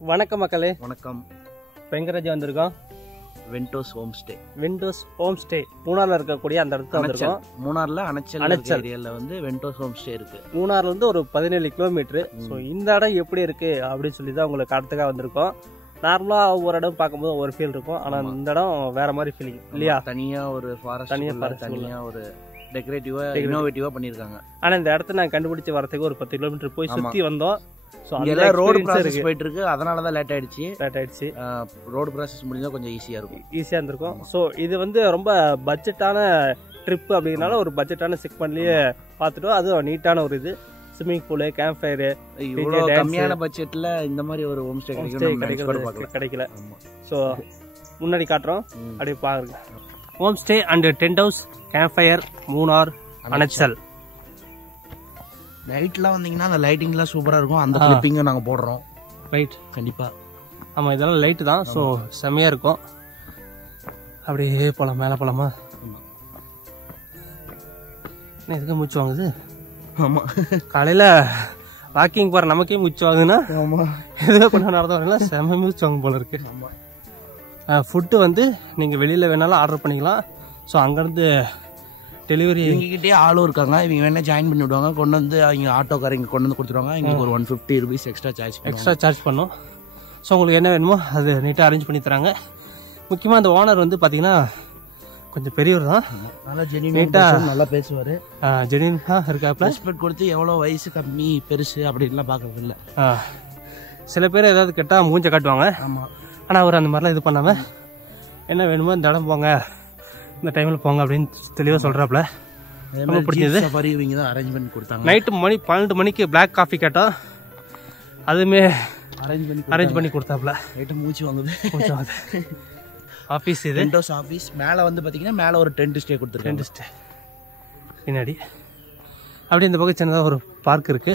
வணக்கம் மக்களே. வணக்கம். பெங்கராஜ் வந்திருக்கோம். வெண்டோஸ் ஹோம் ஸ்டே. வெண்டோஸ் ஹோம் ஸ்டே மூணார்ல இருக்கக்கூடிய அந்த இடத்துல வந்திருக்கோம். மூணார்ல அனச்சல் ஏரியால வந்து வெண்டோஸ் ஹோம் ஸ்டே இருக்கு. மூணார்ல இருந்து ஒரு 17 கிலோமீட்டர். ஸோ இந்த இடம் எப்படி இருக்கு அப்படின்னு சொல்லி தான் உங்களுக்கு அடுத்துக்காக வந்திருக்கோம். நார்மலா ஒரு இடம் பார்க்கும்போது ஒரு ஃபீல் இருக்கும், ஆனா இந்த இடம் வேற மாதிரி ஃபீலிங் இல்லையா? தனியா ஒரு ஃபாரஸ்ட், தனியா ஒரு டெக்கரேட்டிவா இன்னோவேட்டிவா பண்ணிருக்காங்க. ஆனா இந்த இடத்த நான் கண்டுபிடிச்சு வரதுக்கு ஒரு 10 கிலோமீட்டர் போய் சுத்தி வந்தோம். ரோடு ப்ராசஸ் போயிட்டு இருக்கு, அதனாலதான் லேட் ஆயிடுச்சு. ரோடு ப்ராசஸ் முடிஞ்சா கொஞ்சம் ஈஸியா இருந்திருக்கும். ஸோ இது வந்து ரொம்ப பட்ஜெட்டான ட்ரிப் அப்படிங்கறனால ஒரு பட்ஜெட்டான செக்மெண்ட்லயே பார்த்துட்டோம். அது நீட்டான ஒரு இது, ஸ்விம்மிங் பூலு, கேம்ப் ஃபயரு. இவ்வளவு கம்மியான பட்ஜெட்ல இந்த மாதிரி ஒரு ஹோம் ஸ்டே கிடைக்கல. ஸோ முன்னாடி காட்டுறோம், அப்படியே பாருங்க. Home stay and tent house, camp fire, Munnar, Anachal. நைட்லாம் வந்தீங்கன்னா அந்த லைட்டிங்லாம் சூப்பரா இருக்கும். அந்த கிளிப்பிங்கும் நாங்க போடுறோம். ரைட், கண்டிப்பா. ஆமா, இதெல்லாம் லைட் தான். ஸோ செம்மையா இருக்கும். அப்படியே போலாம், மேல போலாமா? எதுக்கு மூச்சு வாங்குது? ஆமா, காலையில வாக்கிங் போற நமக்கே மூச்சு வாங்குதுன்னா எதுவே பண்ண நடந்தவங்களா செம்ம மூச்சு வாங்கும் போல இருக்கு. ஃபுட்டு வந்து நீங்க வெளியில வேணாலும் ஆர்டர் பண்ணிக்கலாம். ஸோ அங்கிருந்து டெலிவரி இவங்ககிட்டே ஆளும் இருக்காங்க. இவங்க வேணா ஜாயின் பண்ணி விடுவாங்க, கொண்டு வந்து அவங்க ஆட்டோக்காரங்க கொண்டு வந்து கொடுத்துருவாங்க. எங்களுக்கு ஒரு 150 rupees எக்ஸ்ட்ரா சார்ஜ் பண்ணும். ஸோ உங்களுக்கு என்ன வேணுமோ அது நீட்டாக அரேஞ்ச் பண்ணி தராங்க. முக்கியமாக அந்த ஓனர் வந்து பார்த்தீங்கன்னா கொஞ்சம் பெரியவர் தான், நல்லா நீட்டாக நல்லா பேசுவார். ஜெனியூனாக இருக்காப்ல. ரெஸ்பெக்ட் கொடுத்து எவ்வளோ வயசு கம்மி பெருசு அப்படின்லாம் பார்க்கறது இல்லை. சில பேர் ஏதாவது கேட்டால் மூஞ்ச காட்டுவாங்க. ஆமாம், ஆனால் அவர் அந்த மாதிரிலாம் இது பண்ணாமல் என்ன வேணுமோ இந்த இடம் போங்க, இந்த டைமில் போங்க அப்படின்னு தெளிவாக சொல்கிறாப்புல. ரொம்ப பிடிச்சது. இவங்க தான் அரேஞ்ச் பண்ணி கொடுத்தாங்க. நைட்டு 12 மணிக்கு பிளாக் காஃபி கேட்டோம், அதுவுமே அரேஞ்ச் பண்ணி கொடுத்தாப்புல. நைட்டு மூச்சு வாங்குது. ஆஃபீஸ் இது, விண்டோஸ் ஆஃபீஸ். மேலே வந்து பார்த்தீங்கன்னா மேலே ஒரு டென்ட் ஸ்டே கொடுத்துருக்காங்க. டென்ட் ஸ்டே பின்னாடி. அப்படி இந்த பக்கம் சின்னதாக ஒரு பார்க் இருக்கு,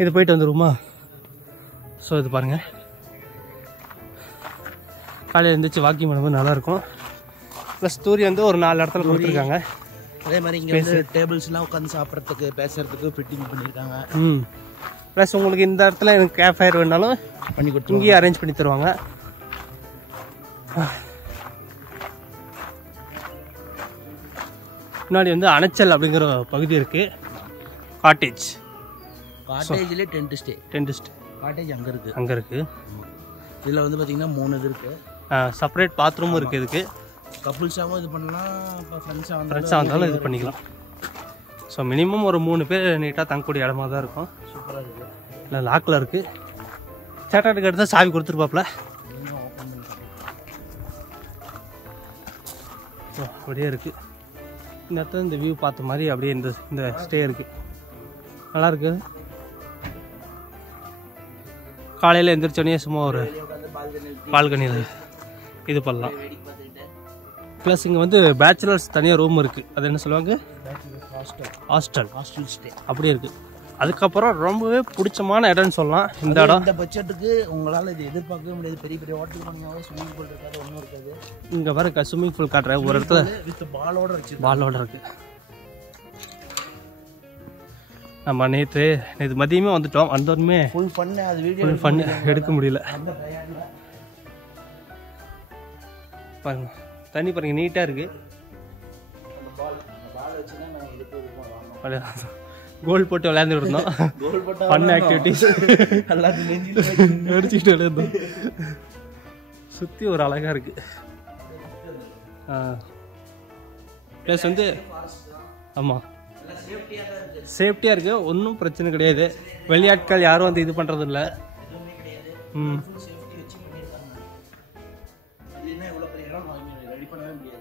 இது போயிட்டு வந்துருமா? ஸோ இது பாருங்க, காலையில் இருந்துச்சு வாக்கிங் பண்ணும்போது நல்லாயிருக்கும். ப்ளஸ் தூரி வந்து ஒரு 4 இடத்துல கொடுத்துருக்காங்க. அதே மாதிரி இங்கே வந்து டேபிள்ஸ்லாம் உட்காந்து சாப்பிட்றதுக்கு பேசுறதுக்கு ஃபிட்டிங் பண்ணியிருக்காங்க. ப்ளஸ் உங்களுக்கு இந்த இடத்துல எனக்கு கேப் ஃபயர் வேணாலும் பண்ணி கொடுத்து இங்கேயே அரேஞ்ச் பண்ணி தருவாங்க. முன்னாடி வந்து அனச்சல் அப்படிங்கிற பகுதி இருக்கு. காட்டேஜ்லேயே டென்ட் ஸ்டே. காட்டேஜ் அங்கே இருக்கு. இதில் வந்து பார்த்தீங்கன்னா 3 இது இருக்கு. செப்பரேட் பாத்ரூமும் இருக்கு. இதுக்கு கப்புள்ஸாகவும் இது பண்ணலாம், இப்போ ஃப்ரெண்ட்ஸாக வந்தாலும் இது பண்ணிக்கலாம். ஸோ மினிமம் ஒரு 3 பேர் நீட்டாக தங்கக்கூடிய இடமா தான் இருக்கும். சூப்பராக இருக்குது. இல்லை லாக்கில் இருக்குது. சேட்டாட்டுக்கு எடுத்தால் சாவி கொடுத்துருப்பாப்புல. ஸோ அப்படியே இருக்குது. இந்த இடத்துல இந்த வியூ பார்த்த மாதிரி அப்படியே இந்த ஸ்டே இருக்குது. நல்லா இருக்குது. காலையில் எந்திரிச்சோடனே சும்மா ஒரு பால்கனியில் இது பண்ணலாம். ப்ளஸ் இங்கே வந்து பேச்சுலர்ஸ் தனியாக ரூம் இருக்குது. அது என்ன சொல்லுவாங்க? ஹாஸ்டல் ஸ்டே அப்படியே இருக்குது. அதுக்கப்புறம் ரொம்பவே பிடிச்சமான இடம்னு சொல்லலாம் இந்த இடம். இந்த பட்ஜெட்டுக்கு உங்களால் இது எதிர்பார்க்கவே முடியாது. பெரிய பெரிய ஹோட்டல் போனீங்கன்னா ஸ்விம்மிங் பூல் இருக்காது, ஒன்றும் இருக்காது. இங்கே பாருங்க, ஸ்விம்மிங் பூல் காட்டுறேன் ஒரு இடத்துல வித் பாலோட இருக்கு. நம்ம நேற்று மதியமே வந்துட்டோம். வந்தோடனே ஃபுல் ஃபன்னு, அது வீடியோ ஃபுல் ஃபன்னு எடுக்க முடியல. பாருங்க தண்ணி பாருங்க, நீட்டாக இருக்கு. கோல் போட்டு விளையாண்டுட்டு இருந்தோம். ஃபன் ஆக்டிவிட்டிஸ் அடிச்சுக்கிட்டு விளையாண்டோம். சுற்றி ஒரு அழகாக இருக்கு. ப்ளஸ் வந்து ஆமாம் சேஃப்டியாக இருக்கு, ஒன்றும் பிரச்சனை கிடையாது. வெளியாட்கள் யாரும் வந்து இது பண்ணுறது இல்லை.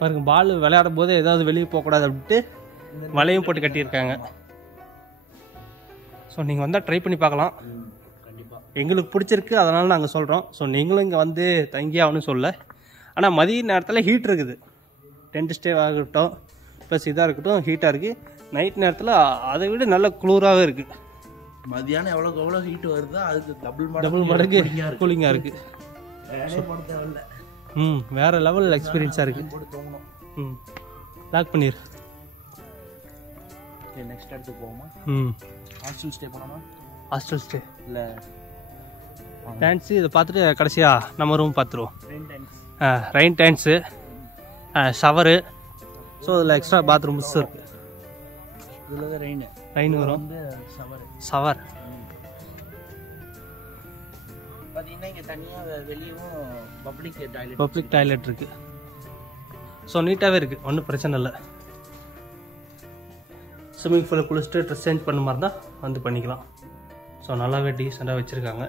பாருங்க, பால் விளையாடும் போது ஏதாவது வெளியே போகக்கூடாது அப்படின்ட்டு வலையும் போட்டு கட்டியிருக்காங்க. ஸோ நீங்கள் வந்தால் ட்ரை பண்ணி பார்க்கலாம். எங்களுக்கு பிடிச்சிருக்கு, அதனால நாங்கள் சொல்கிறோம். ஸோ நீங்களும் இங்கே வந்து தங்கி ஆகணும்னு சொல்ல. ஆனால் மதிய நேரத்தில் ஹீட் இருக்குது. டென்ட் ஸ்டே ஆகட்டும் ப்ளஸ் இதாக இருக்கட்டும் ஹீட்டாக இருக்குது. நைட் நேரத்தில் அதை விட நல்ல குளிராக இருக்குது. மதியானம் எவ்வளோ ஹீட் வருதோ அதுக்கு டபுள் மடங்கு கூலிங்காக இருக்குது. வேற லெவல் எக்ஸ்பீரியன்ஸாக இருக்குது. லாக் பண்ணிடு. நெக்ஸ்ட் இடத்துக்கு போவோமா? ஹாஸ்டல் ஸ்டே இல்ல டான்ஸு இதை பார்த்துட்டு கடைசியாக நம்ம ரூம் பார்த்துருவோம். Rain dance, shower. ஸோ இதில் எக்ஸ்ட்ரா பாத்ரூம்ஸ் இருக்குது. இதில் தான் ரெயின் வரும். ஷவர் பார்த்தீங்கன்னா இங்கே தனியாக வெளியும் பப்ளிக் டாய்லெட் இருக்குது. ஸோ நீட்டாகவே இருக்குது, ஒன்றும் பிரச்சனை இல்லை. ஸ்விம்மிங் பூலில் குளிச்சுட்டு ட்ரெஸ் சேஞ்ச் பண்ண மாதிரி தான் வந்து பண்ணிக்கலாம். ஸோ நல்லாவே டீசெண்டாக வச்சுருக்காங்க.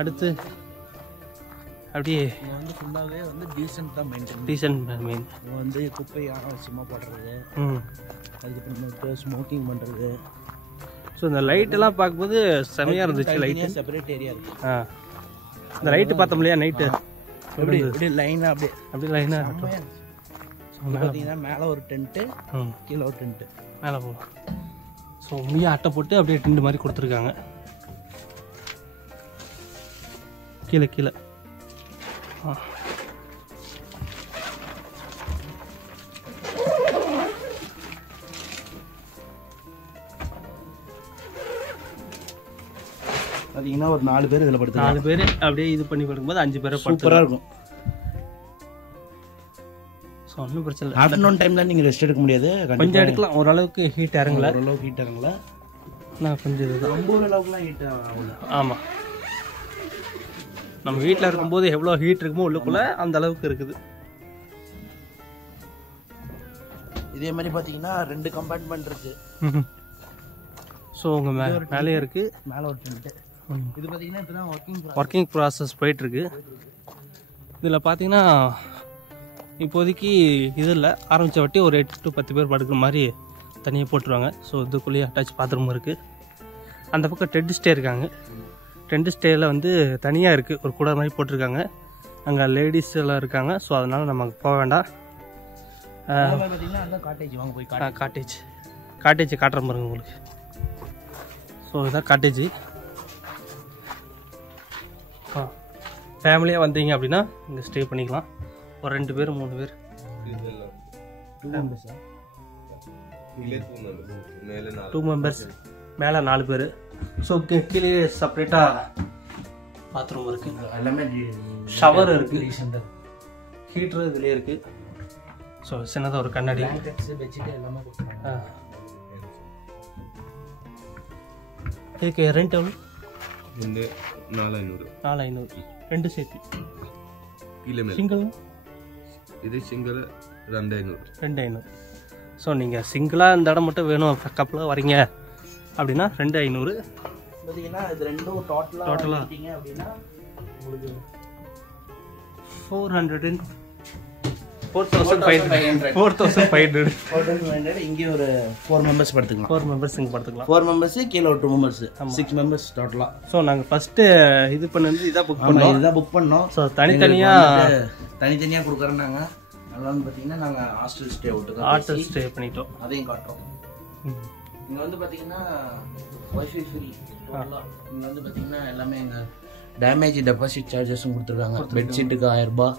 அடுத்து அப்படியே வந்து ஃபுல்லாகவே வந்து டீசென்ட் தான் டீசென்ட் மெயின். வந்து குப்பையை சும்மா போடுறது, அதுக்கப்புறம் ஸ்மோக்கிங் பண்ணுறது. ஸோ இந்த லைட்டெல்லாம் பார்க்கும்போது செமையாக இருந்துச்சு. லைட்டு செப்பரேட் ஏரியா இருக்குது. இந்த லைட்டு பார்த்தோம் இல்லையா நைட்டு, அப்படியே லைனாக அப்படியே லைனாக பார்த்தீங்கன்னா மேலே ஒரு டென்ட்டு, கீழே ஒரு டென்ட்டு, மேலே போகலாம். ஸோ உண்மையாக அட்டை போட்டு அப்படியே டென்ட் மாதிரி கொடுத்துருக்காங்க. கீழே கீழே பார்த்தீங்கன்னா ஒரு 4 பேர் இதில் படுத்து 4 பேர் அப்படியே இது பண்ணி படுக்கும்போது 5 பேரை சூப்பராக இருக்கும். ஸோ ஒன்றும் பிரச்சனை இல்லை. ஆஃப்டர்நூன் டைமில் நீங்கள் ரெஸ்ட் எடுக்க முடியாது, கொஞ்சம் எடுக்கலாம். ஓரளவுக்கு ஹீட் இறங்கல, ஓரளவுக்கு ஹீட் இறங்கல. நான் கொஞ்சம் இது ரொம்ப அளவுக்குலாம் ஹீட் ஆகல. ஆமாம், நம்ம வீட்டில் இருக்கும்போது எவ்வளோ ஹீட் இருக்குமோ உள்ளுக்குள்ளே அந்த அளவுக்கு இருக்குது. இதே மாதிரி பார்த்தீங்கன்னா 2 கம்பார்ட்மெண்ட் இருக்குது. ஸோ உங்கள் மேலே இருக்குது, மேலே ஒரு டென்ட்டு. இது பார்த்தீங்கன்னா இப்போ தான் ஒர்க்கிங் ப்ராசஸ் போயிட்டுருக்கு. இதில் பார்த்தீங்கன்னா இப்போதைக்கு இது இல்லை, ஆரம்பித்த வட்டி ஒரு 8 to 10 பேர் படுக்கிற மாதிரி தனியாக போட்டுருவாங்க. ஸோ இதுக்குள்ளேயே அட்டாச் பாத்ரூம் இருக்குது. அந்த பக்கம் டென்ட் ஸ்டே இருக்காங்க. டென்ட் ஸ்டேயில் வந்து தனியாக இருக்குது, ஒரு கூட மாதிரி போட்டிருக்காங்க. அங்கே லேடிஸ் எல்லாம் இருக்காங்க. ஸோ அதனால் நம்ம அங்கே போக வேண்டாம். காட்டேஜ் காட்டுற பாருங்க உங்களுக்கு. ஸோ இதுதான் காட்டேஜ். ஃபேமிலியாக வந்தீங்க அப்படின்னா இங்கே ஸ்டே பண்ணிக்கலாம். ஒரு 2 பேர் 3 பேர் 2 மெம்பர்ஸ், மேலே 4 பேர். ஸோ கீழே செப்பரேட்டாக பாத்ரூம் இருக்குது, எல்லாமே ஷவர் இருக்குது, ஹீட்ரு இதுலேயே இருக்குது. ஸோ சின்னதாக ஒரு கண்ணாடி. இதுக்கு ரெண்ட் எவ்வளோ? 4,500 ரெண்டு சேர்த்து. சிங்கிள் இது சிங்கிள் 2,500. ஸோ நீங்கள் சிங்கிளாக இந்த இடம் மட்டும் வேணும், கப்பில் வரீங்க அப்படின்னா 2,500. பார்த்தீங்கன்னா இது ரெண்டும் டோட்டலாக அப்படின்னா உங்களுக்கு 4,500. இங்கே ஒரு 4 மெம்பர்ஸ் படுத்துக்கலாம். 4 மெம்பர்ஸ் இங்கே படுத்துக்கலாம். 4 மெம்பர்ஸ் கீழே ஒரு 2 மெம்பர்ஸ், 6 மெம்பர்ஸ் டோட்டலாக. ஸோ நாங்கள் ஃபஸ்ட்டு இது பண்ணது இதான் புக் பண்ணோம். இதுதான் புக் பண்ணோம். ஸோ தனித்தனியாக கொடுக்குறேன்னாங்க. அதெல்லாம் பார்த்தீங்கன்னா நாங்கள் ஹாஸ்டல் ஸ்டே பண்ணிட்டோம். அதையும் காட்டுறோம். இங்கே வந்து பார்த்தீங்கன்னா வைஃபை ஃப்ரீ. இங்கே வந்து பார்த்தீங்கன்னா எல்லாமே எங்கள் டேமேஜ் டெபாசிட் சார்ஜஸும் கொடுத்துருக்காங்க. பெட்ஷீட்டுக்கு 1000 ரூபாய்,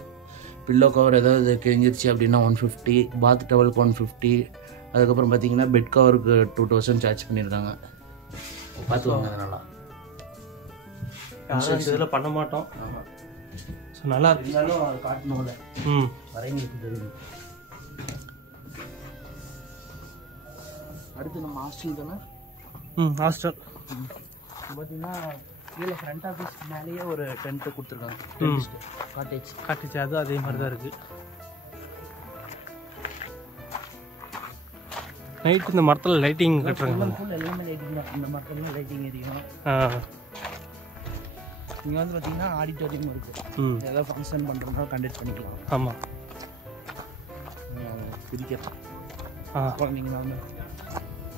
பில்லோ கவர் ஏதாவது கிழிஞ்சிருச்சு அப்படின்னா 150, பாத் டவலுக்கு 150, அதுக்கப்புறம் பார்த்தீங்கன்னா பெட் கவருக்கு 2000 சார்ஜ் பண்ணியிருக்காங்க. பார்த்துக்கோங்க. நல்லா இதில் பண்ண மாட்டோம். ஸோ நல்லா இருந்தாலும் அதை காட்டணும்ல, வரைங்களுக்கு தெரியும். அடுத்து நம்ம ஹாஸ்டல் தானே. ஹாஸ்டல் பார்த்தீங்கன்னா கீழே ஃப்ரண்ட் ஆஃபீஸ் மேலேயே ஒரு டென்ட்டு கொடுத்துருக்காங்க. காட்டேஜ் அதுவும் அதே மாதிரி தான் இருக்குது. நைட் இந்த மரத்தில் லைட்டிங் கட்டுறாங்க. எல்லாமே லைட்டிங் தான். இந்த மரத்துலாம் லைட்டிங் எரியும். இங்கே வந்து பார்த்தீங்கன்னா ஆடிட்டோரியம் இருக்குது. ஏதாவது ஃபங்க்ஷன் பண்ணுறதுனால கண்டக்ட் பண்ணிக்கலாம். ஆமாம், பிடிக்கிறது குழந்தைங்களாம் வந்து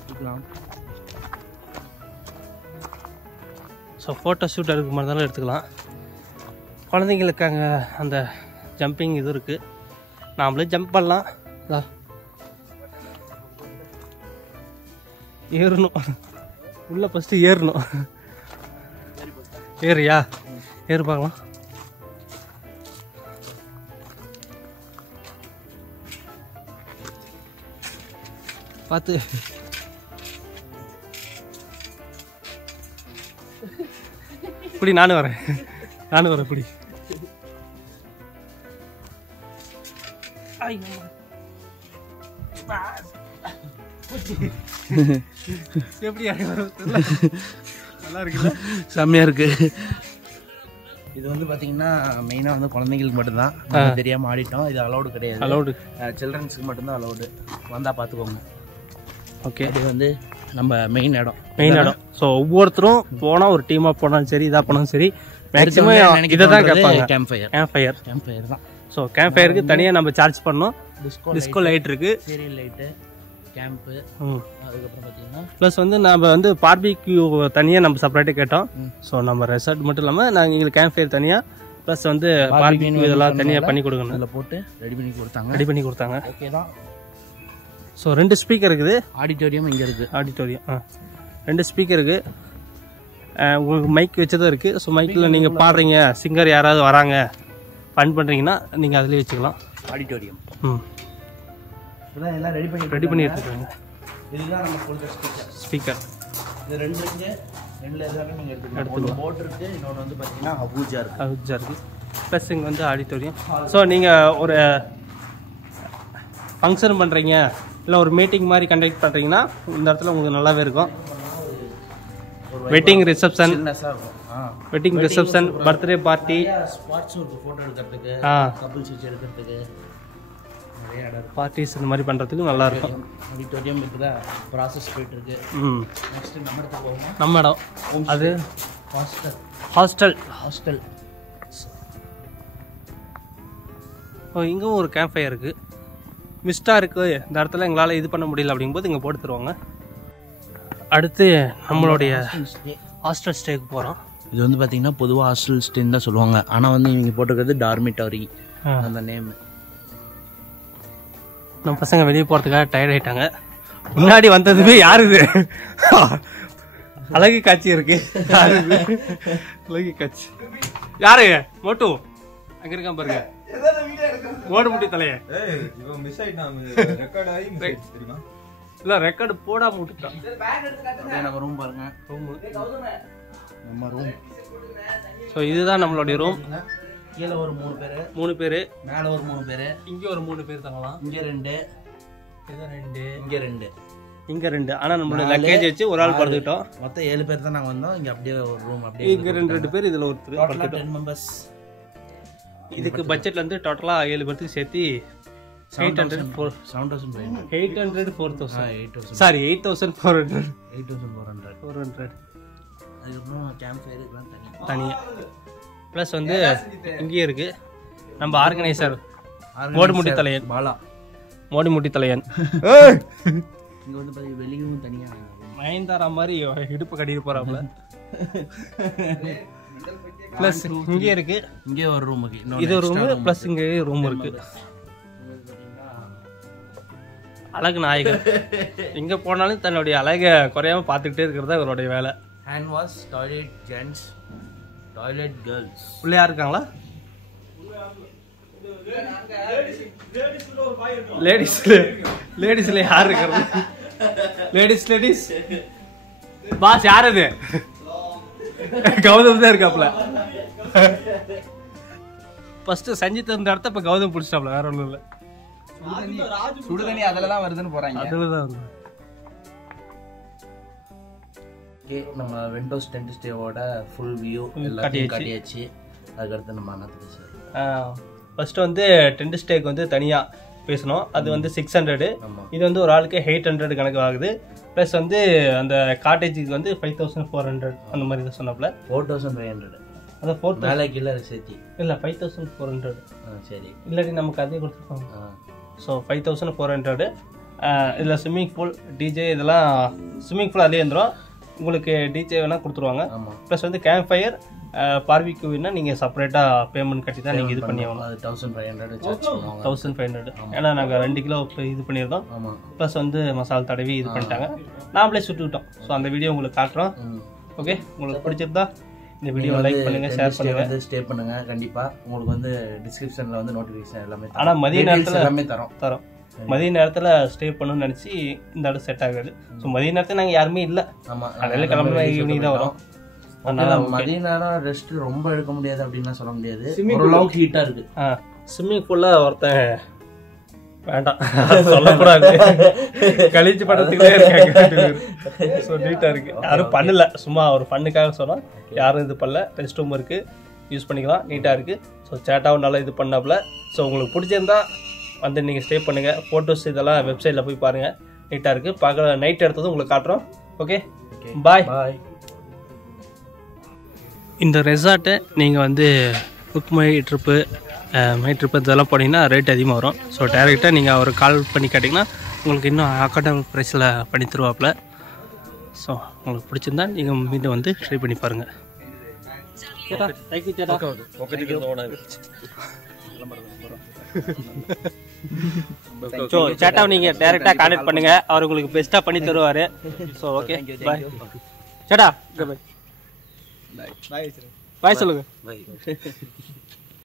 எடுக்கலாம். ஸோ ஃபோட்டோ ஷூட் எடுக்க மாதிரி தானே எடுத்துக்கலாம். குழந்தைங்களுக்கு அங்கே அந்த ஜம்பிங் இது இருக்குது, நாமளே ஜம்ப் பண்ணலாம். ஏறணும், உள்ளே ஃபஸ்ட்டு ஏறணும். ஏறியா? ஏறு பார்க்கலாம். பார்த்து இப்படி நானும் வரேன் இப்படி. எப்படி நல்லா இருக்குல்ல? செம்மையாக இருக்குது. இது வந்து பார்த்தீங்கன்னா மெயினாக வந்து குழந்தைங்களுக்கு மட்டும்தான். நம்ம தெரியாமல் ஆடிட்டோம். இது அலௌடு கிடையாது. அலௌடு சில்ட்ரன்ஸுக்கு மட்டும்தான் அலௌடு. வந்தால் பார்த்துக்கோங்க. ஓகே. இது வந்து நம்ம மெயின் இடம். ஸோ ஒவ்வொருத்தரும் போனால் ஒரு டீமாக போனாலும் சரி, இதாக போனாலும் சரி, மேக்ஸிமம் இதை தான் கேட்பாங்க. கேம்ப் ஃபயர் தான். ஸோ கேம்ப் ஃபயருக்கு தனியாக நம்ம சார்ஜ் பண்ணோம். டிஸ்கோ லைட் இருக்குது, சீரியல் லைட்டு, கேம்ப்பு. அதுக்கப்புறம் பார்த்தீங்கன்னா ப்ளஸ் வந்து நம்ம வந்து பார்பிக்யூ தனியாக நம்ம செப்பரேட்டாக கேட்டோம். ஸோ நம்ம ரெசார்ட் மட்டும் இல்லாமல் நாங்கள் எங்களுக்கு கேம்ப் ஃபயர் தனியாக, ப்ளஸ் வந்து பார்பிக்யூ இதெல்லாம் தனியாக பண்ணி கொடுக்கணும். அதில் போட்டு ரெடி பண்ணி கொடுத்தாங்க. ஓகே தான். ஸோ 2 ஸ்பீக்கர் இருக்குது. ஆடிட்டோரியம் இங்கே இருக்குது. ஆடிட்டோரியம் 2 ஸ்பீக்கர் இருக்குது. உங்களுக்கு மைக் வச்சதும் இருக்குது. ஸோ மைக்கில் நீங்கள் பாடுறீங்க, சிங்கர் யாராவது வராங்க, ஃபன் பண்ணுறீங்கன்னா நீங்கள் அதிலே வச்சுக்கலாம். ஆடிட்டோரியம் எல்லாம் ரெடி பண்ணி எடுத்துக்கோங்க. இதுதான் நம்ம கொடுத்த ஸ்பீக்கர். இது 2 இருக்குது. 2ல எதாவது நீங்கள் எடுத்துக்கலாம். போட் இருக்குது. இன்னொன்று வந்து பார்த்தீங்கன்னா அபூஜா இருக்குது. ப்ளஸ் இங்கே வந்து ஆடிட்டோரியம். ஸோ நீங்கள் ஒரு ஃபங்க்ஷன் பண்ணுறீங்க, இல்லை ஒரு மீட்டிங் மாதிரி கண்டக்ட் பண்ணுறீங்கன்னா இந்த இடத்துல உங்களுக்கு நல்லாவே இருக்கும். Wedding reception, birthday party, spots photo எடுக்கிறதுக்கு, கப்புள்ஸ் வச்சு எடுக்கிறதுக்கு, நிறைய இடம் பார்ட்டிஸ் இந்த மாதிரி பண்ணுறதுக்கு நல்லா இருக்கும். ஆடிட்டோரியம் இருக்குதா, ப்ராசஸ் போயிட்டு இருக்கு. நெக்ஸ்ட் நம்ம இடத்துக்கு போவோம். நம்ம இடம் அது ஹாஸ்டல். இங்கே ஒரு கேம்ப் ஃபயர் இருக்குது. மிஸ்டாக இருக்குது, இந்த இடத்துல எங்களால் இது பண்ண முடியல அப்படிங்கும்போது இங்கே போட்டு தருவாங்க. அடுத்து நம்மளுடைய ஹாஸ்டல் ஸ்டேக்கு போகிறோம். இது வந்து பார்த்தீங்கன்னா பொதுவாக ஹாஸ்டல் ஸ்டேன்னு தான் சொல்லுவாங்க. ஆனால் வந்து இவங்க போட்டிருக்கிறது டார்மிட்டரி அந்த நேம். நம்ம பசங்க வெளியே போகிறதுக்காக டயர்ட் ஆகிட்டாங்க. முன்னாடி வந்ததுமே யாரு இது? அழகு காட்சி இருக்கு. அழகு காட்சி யாரு? மோட்டு அங்க இருக்கான் பாருங்க. ஓடு முட்டி தலைய இல்ல ரெக்கார்டு போடாம விட்டுட்டான். நம்ம ரூம் பாருங்க. நம்ம ரூம். ஸோ இதுதான் நம்மளுடைய ரூம். கீழே ஒரு 3 பேர், மேலே ஒரு 3 பேர், இங்கே ஒரு 3 பேர் தங்கலாம். இங்கே 2, இங்கே 2. ஆனால் நம்மளோட லக்கேஜ் வச்சு ஒரு ஆள் படுத்துக்கிட்டோம். மொத்தம் 7 பேர் தான் நாங்கள் வந்தோம். இங்கே அப்படியே ஒரு ரூம் அப்படியே இங்கே 2 பேர், இதில் ஒருத்தர். 10 மெம்பர்ஸ். இதுக்கு பட்ஜெட்ல இருந்து டோட்டலாக 7 பேருக்கு சேர்த்து 800 சாரி 8400. அதுக்கப்புறம் கேம்ப் ஃபயர் தனியாக ப்ளஸ் வந்து இங்கேயே இருக்கு நம்ம ஆர்கனைசர் மோடிமுட்டி தலையன் பாலா. மோடிமுட்டி தலையன். இங்கே வந்து வெளியும் தனியாக மயந்தாரா மாதிரி இடுப்பு கட்டிட்டு போறாப்புல. ப்ளஸ் இங்கே இருக்கு. இங்கே ஒரு ரூம், இது ஒரு ரூம், ப்ளஸ் இங்கே ரூம் இருக்கு. அழகு நாயகர் எங்க போனாலும் தன்னுடைய அழகை குறையாம பார்த்துக்கிட்டே இருக்கிறதா இவருடைய வேலை. Hand wash, toilet gents, toilet girls. உள்ளே இருக்காங்களா? லேடிஸ்ல யார் இருக்கிறது? லேடிஸ் பாஸ் யார் அது? கௌதம் தான் இருக்காப்ல. ஃபர்ஸ்ட் சஞ்சித் இருந்த இடத்த இப்ப கௌதம் பிடிச்சிட்டாப்ல, வேற ஒண்ணும் இல்ல. சுடுதண்ணி அதெல்லாம் வருதுன்னு போறாங்க. அதுலதான் வருது. நம்ம விண்டோஸ் டென்ட் ஸ்டேவோட ஃபுல் வியூ எல்லாத்தையும் காட்டியாச்சு. அதுக்கடுத்து நம்ம ஃபர்ஸ்ட் வந்து டென்ட் ஸ்டேக்கு வந்து தனியா பேசணும். அது வந்து 600. இது வந்து ஒரு ஆளுக்கு 800 கணக்கு ஆகுது. ப்ளஸ் வந்து அந்த காட்டேஜுக்கு வந்து 5400 அந்த மாதிரி தான் சொன்னாப்ல. 4500 அதான் 4000 கீழே சேர்த்தி இல்லை 5400. சரி, இல்லாட்டி நமக்கு அதே கொடுத்துருக்காங்க. ஸோ 5400. இதில் ஸ்விம்மிங் பூல், டிஜே இதெல்லாம் ஸ்விம்மிங் பூல் அதே வந்துடும். உங்களுக்கு டிஜே வேணால் கொடுத்துருவாங்க. ப்ளஸ் வந்து கேம்ப் ஃபயர், பார்பிக்யூனா நீங்கள் செப்பரேட்டாக பேமெண்ட் கட்டி தான் நீங்கள் இது பண்ணி ஆகணும். 1500. ஏன்னா நாங்கள் 2 கிலோ இது பண்ணியிருந்தோம். ப்ளஸ் வந்து மசாலா தடவி இது பண்ணிட்டாங்க, நாமளே சுட்டுக்கிட்டோம். ஸோ அந்த வீடியோ உங்களுக்கு காட்டுறோம். ஓகே, உங்களுக்கு பிடிச்சிருந்தா இந்த வீடியோ லைக் பண்ணுங்க, ஷேர் பண்ணுங்க, ஸ்டே பண்ணுங்க. கண்டிப்பா உங்களுக்கு வந்து டிஸ்கிரிப்ஷன்ல வந்து நோட்டிஃபிகேஷன் எல்லாமே. ஆனா மதிய நேரத்துல எல்லாமே தரோம். மதிய நேரத்துல ஸ்டே பண்ணணும்னு நினைச்சு இந்த இடம் செட் ஆகாது. ஸோ மதிய நேரத்துல நாங்க யாருமே இல்லை. ஆமா, அதனால கிளம்புற ஈவினிங் தான் வரும். மதிய நேரம் ரெஸ்ட் ரொம்ப எடுக்க முடியாது அப்படின்னு சொல்ல முடியாது. ஓரளவுக்கு ஹீட்டா இருக்கு. ஸ்விம்மிங் பூல்ல ஒருத்தன் வேண்டாம் சொல்லக்கூடாது கழிச்சு படத்துக்குள்ளே இருக்காங்க. ஸோ நீட்டாக இருக்கு. யாரும் பண்ணல, சும்மா ஒரு ஃபண்ணுக்காக சொன்னால் யாரும் இது பண்ணல. ரெஸ்ட் ரூம் இருக்கு, யூஸ் பண்ணிக்கலாம், நீட்டாக இருக்கு. ஸோ சேட்டாவும் நல்லா இது பண்ணாப்புல. ஸோ உங்களுக்கு பிடிச்சிருந்தா வந்து நீங்கள் ஸ்டே பண்ணுங்கள். ஃபோட்டோஸ் இதெல்லாம் வெப்சைட்டில் போய் பாருங்கள், நீட்டாக இருக்குது. பார்க்க நைட் எடுத்ததும் உங்களுக்கு காட்டுறோம். ஓகே, பாய் பாய். இந்த ரெசார்ட்டை நீங்கள் வந்து புக் மை ட்ரிப்பு இதெல்லாம் போனீங்கன்னா ரேட் அதிகமாக வரும். ஸோ டேரெக்டாக நீங்கள் அவர் கால் பண்ணி கேட்டிங்கன்னா உங்களுக்கு இன்னும் அக்காடமிக் ப்ரைஸில் பண்ணி தருவாப்பில். ஸோ உங்களுக்கு பிடிச்சிருந்தா நீங்கள் மீண்டும் வந்து ட்ரை பண்ணி பாருங்கள். ஸோ சேட்டாவை நீங்கள் டேரெக்டாக கான்டாக்ட் பண்ணுங்கள், அவர் உங்களுக்கு பெஸ்ட்டாக பண்ணி தருவார். ஸோ ஓகே, பாய் சேட்டா. பாய் பாய் சொல்லுங்கள்.